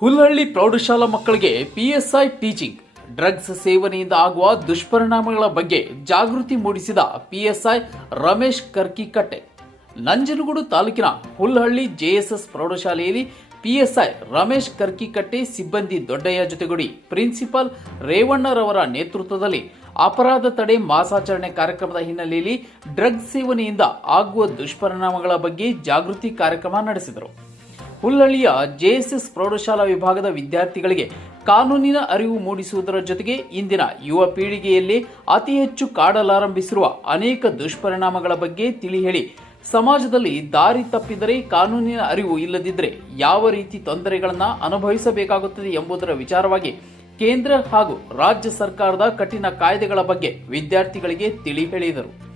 ಹುಲ್ಲಹಳ್ಳಿ ಪ್ರೌಢಶಾಲಾ ಮಕ್ಕಳಿಗೆ PSI teaching drugs ಸೇವನೆಯಿಂದ ಆಗುವ ದುಷ್ಪರಿಣಾಮಗಳ ಬಗ್ಗೆ ಜಾಗೃತಿ ಮೂಡಿಸಿದ ಪಿಎಸ್ಐ ರಮೇಶ್ ಕರ್ಕಿಕಟ್ಟೆ. ನಂಜನಗೂಡು ತಾಲೂಕಿನ ಹುಲ್ಲಹಳ್ಳಿ ಜೆಎಸ್ಎಸ್ ಪ್ರೌಢಶಾಲೆಯಲ್ಲಿ ಪಿಎಸ್ಐ ರಮೇಶ್ ಕರ್ಕಿಕಟ್ಟೆ ಸಿಬ್ಬಂದಿ ದೊಡ್ಡಯ್ಯ ಜೊತೆಗೂಡಿ ಪ್ರಿನ್ಸಿಪಾಲ್ ರೇವಣ್ಣರವರ ನೇತೃತ್ವದಲ್ಲಿ ಅಪರಾಧ ತಡೆ ಮಾಸಾಚರಣೆ ಕಾರ್ಯಕ್ರಮದ ಹಿನ್ನೆಲೆಯಲ್ಲಿ ಡ್ರಗ್ಸ್ ಸೇವನೆಯಿಂದ ಆಗುವ ದುಷ್ಪರಿಣಾಮಗಳ ಬಗ್ಗೆ ಜಾಗೃತಿ ಕಾರ್ಯಕ್ರಮ ನಡೆಸಿದರು. ಹುಲ್ಲಳ್ಳಿಯ ಜೆಎಸ್ಎಸ್ ಪ್ರೌಢಶಾಲಾ ವಿಭಾಗದ ವಿದ್ಯಾರ್ಥಿಗಳಿಗೆ ಕಾನೂನಿನ ಅರಿವು ಮೂಡಿಸುವುದರ ಜೊತೆಗೆ ಇಂದಿನ ಯುವ ಪೀಳಿಗೆಯಲ್ಲಿ ಅತಿ ಹೆಚ್ಚು ಕಾಡಲಾರಂಭಿಸಿರುವ ಅನೇಕ ದುಷ್ಪರಿಣಾಮಗಳ ಬಗ್ಗೆ ತಿಳಿ ಹೇಳಿ ಸಮಾಜದಲ್ಲಿ ದಾರಿ ತಪ್ಪಿದರೆ ಕಾನೂನಿನ ಅರಿವು ಇಲ್ಲದಿದ್ದರೆ ಯಾವ ರೀತಿ ತೊಂದರೆಗಳನ್ನು ಅನುಭವಿಸಬೇಕಾಗುತ್ತದೆ ಎಂಬುದರ ವಿಚಾರವಾಗಿ ಕೇಂದ್ರ ಹಾಗೂ ರಾಜ್ಯ ಸರ್ಕಾರದ ಕಠಿಣ ಕಾಯ್ದೆಗಳ ಬಗ್ಗೆ ವಿದ್ಯಾರ್ಥಿಗಳಿಗೆ ತಿಳಿ ಹೇಳಿದರು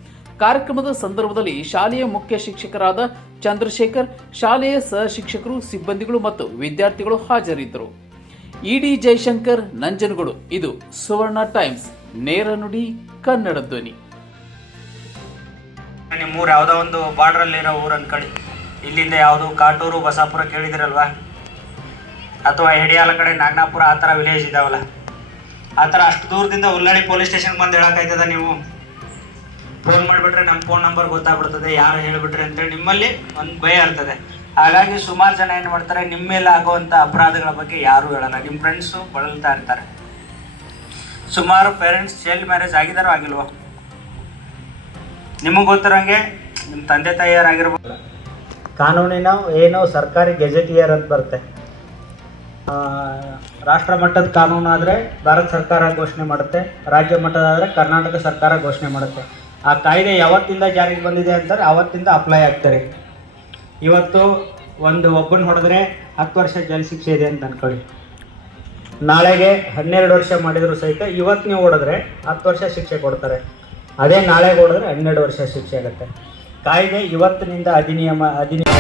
ಕಾರ್ಯಕ್ರಮದ ಸಂದರ್ಭದಲ್ಲಿ ಶಾಲೆಯ ಮುಖ್ಯ ಶಿಕ್ಷಕರಾದ ಚಂದ್ರಶೇಖರ್, ಶಾಲೆಯ ಸಹ ಶಿಕ್ಷಕರು, ಸಿಬ್ಬಂದಿಗಳು ಮತ್ತು ವಿದ್ಯಾರ್ಥಿಗಳು ಹಾಜರಿದ್ದರು. ಇಡಿ ಜಯಶಂಕರ್ ನಂಜನಗೂಡು. ಇದು ಸುವರ್ಣ ಟೈಮ್ಸ್. ನೇರ ನುಡಿ, ಕನ್ನಡ ಧ್ವನಿ. ನಿಮ್ಮೂರು ಯಾವುದೋ ಒಂದು ಬಾರ್ಡ್ರಲ್ಲಿರೋ ಊರು ಅನ್ಕೊಳ್ಳಿ. ಇಲ್ಲಿಂದ ಯಾವುದು ಕಾಟೂರು, ಬಸಾಪುರ ಕೇಳಿದಿರಲ್ವಾ? ಅಥವಾ ಹೆಡಿಯಾಲ ಕಡೆ ನಾಗನಾಪುರ, ಆ ಥರ ವಿಲೇಜ್ ಇದಾವಲ್ಲ? ಆ ಥರ ಅಷ್ಟು ದೂರದಿಂದ ಉಲ್ಲಾಡಿ ಪೊಲೀಸ್ ಸ್ಟೇಷನ್ಗೆ ಬಂದು ಹೇಳೋಕ್ಕಾಯ್ತದ ನೀವು? ಫೋನ್ ಮಾಡಿಬಿಟ್ರೆ ನಮ್ಮ ಫೋನ್ ನಂಬರ್ ಗೊತ್ತಾಗ್ಬಿಡ್ತದೆ, ಯಾರು ಹೇಳಿಬಿಟ್ರೆ ಅಂತೇಳಿ ನಿಮ್ಮಲ್ಲಿ ಒಂದು ಭಯ ಇರ್ತದೆ. ಹಾಗಾಗಿ ಸುಮಾರು ಜನ ಏನು ಮಾಡ್ತಾರೆ ನಿಮ್ಮ ಮೇಲೆ ಆಗುವಂಥ ಅಪರಾಧಗಳ ಬಗ್ಗೆ ಯಾರೂ ಹೇಳಲ್ಲ. ನಿಮ್ಮ ಫ್ರೆಂಡ್ಸು ಬಳಲ್ತಾ ಇರ್ತಾರೆ. ಸುಮಾರು ಪೇರೆಂಟ್ಸ್ ಚೈಲ್ಡ್ ಮ್ಯಾರೇಜ್ ಆಗಿದಾರೋ ಆಗಿಲ್ವೋ? ನಿಮಗೆ ಗೊತ್ತಿರೋಂಗೆ ನಿಮ್ಮ ತಂದೆ ತಾಯಿಯರಾಗಿರ್ಬೋದು ಕಾನೂನಿನ ಏನು ಸರ್ಕಾರಿ ಗೆಜೆಟಿಯರ್ ಅಂತ ಬರುತ್ತೆ. ರಾಷ್ಟ್ರ ಮಟ್ಟದ ಕಾನೂನು ಆದರೆ ಭಾರತ ಸರ್ಕಾರ ಘೋಷಣೆ ಮಾಡುತ್ತೆ, ರಾಜ್ಯ ಮಟ್ಟದಾದರೆ ಕರ್ನಾಟಕ ಸರ್ಕಾರ ಘೋಷಣೆ ಮಾಡುತ್ತೆ. ಆ ಕಾಯ್ದೆ ಯಾವತ್ತಿಂದ ಜಾರಿಗೆ ಬಂದಿದೆ ಅಂತಾರೆ ಅವತ್ತಿಂದ ಅಪ್ಲೈ ಆಗ್ತಾರೆ. ಇವತ್ತು ಒಂದು ಒಬ್ಬನ ಹೊಡೆದ್ರೆ ಹತ್ತು ವರ್ಷ ಜೈಲು ಶಿಕ್ಷೆ ಇದೆ ಅಂತ ಅನ್ಕೊಳ್ಳಿ. ನಾಳೆಗೆ ಹನ್ನೆರಡು ವರ್ಷ ಮಾಡಿದ್ರು ಸಹಿತ ಇವತ್ತು ನೀವು ಹೊಡೆದ್ರೆ ಹತ್ತು ವರ್ಷ ಶಿಕ್ಷೆ ಕೊಡ್ತಾರೆ. ಅದೇ ನಾಳೆಗೆ ಓಡಿದ್ರೆ ಹನ್ನೆರಡು ವರ್ಷ ಶಿಕ್ಷೆ ಆಗುತ್ತೆ. ಕಾಯ್ದೆ ಇವತ್ತಿನಿಂದ ಅಧಿನಿಯಮ ಅಧಿನಿಯಮ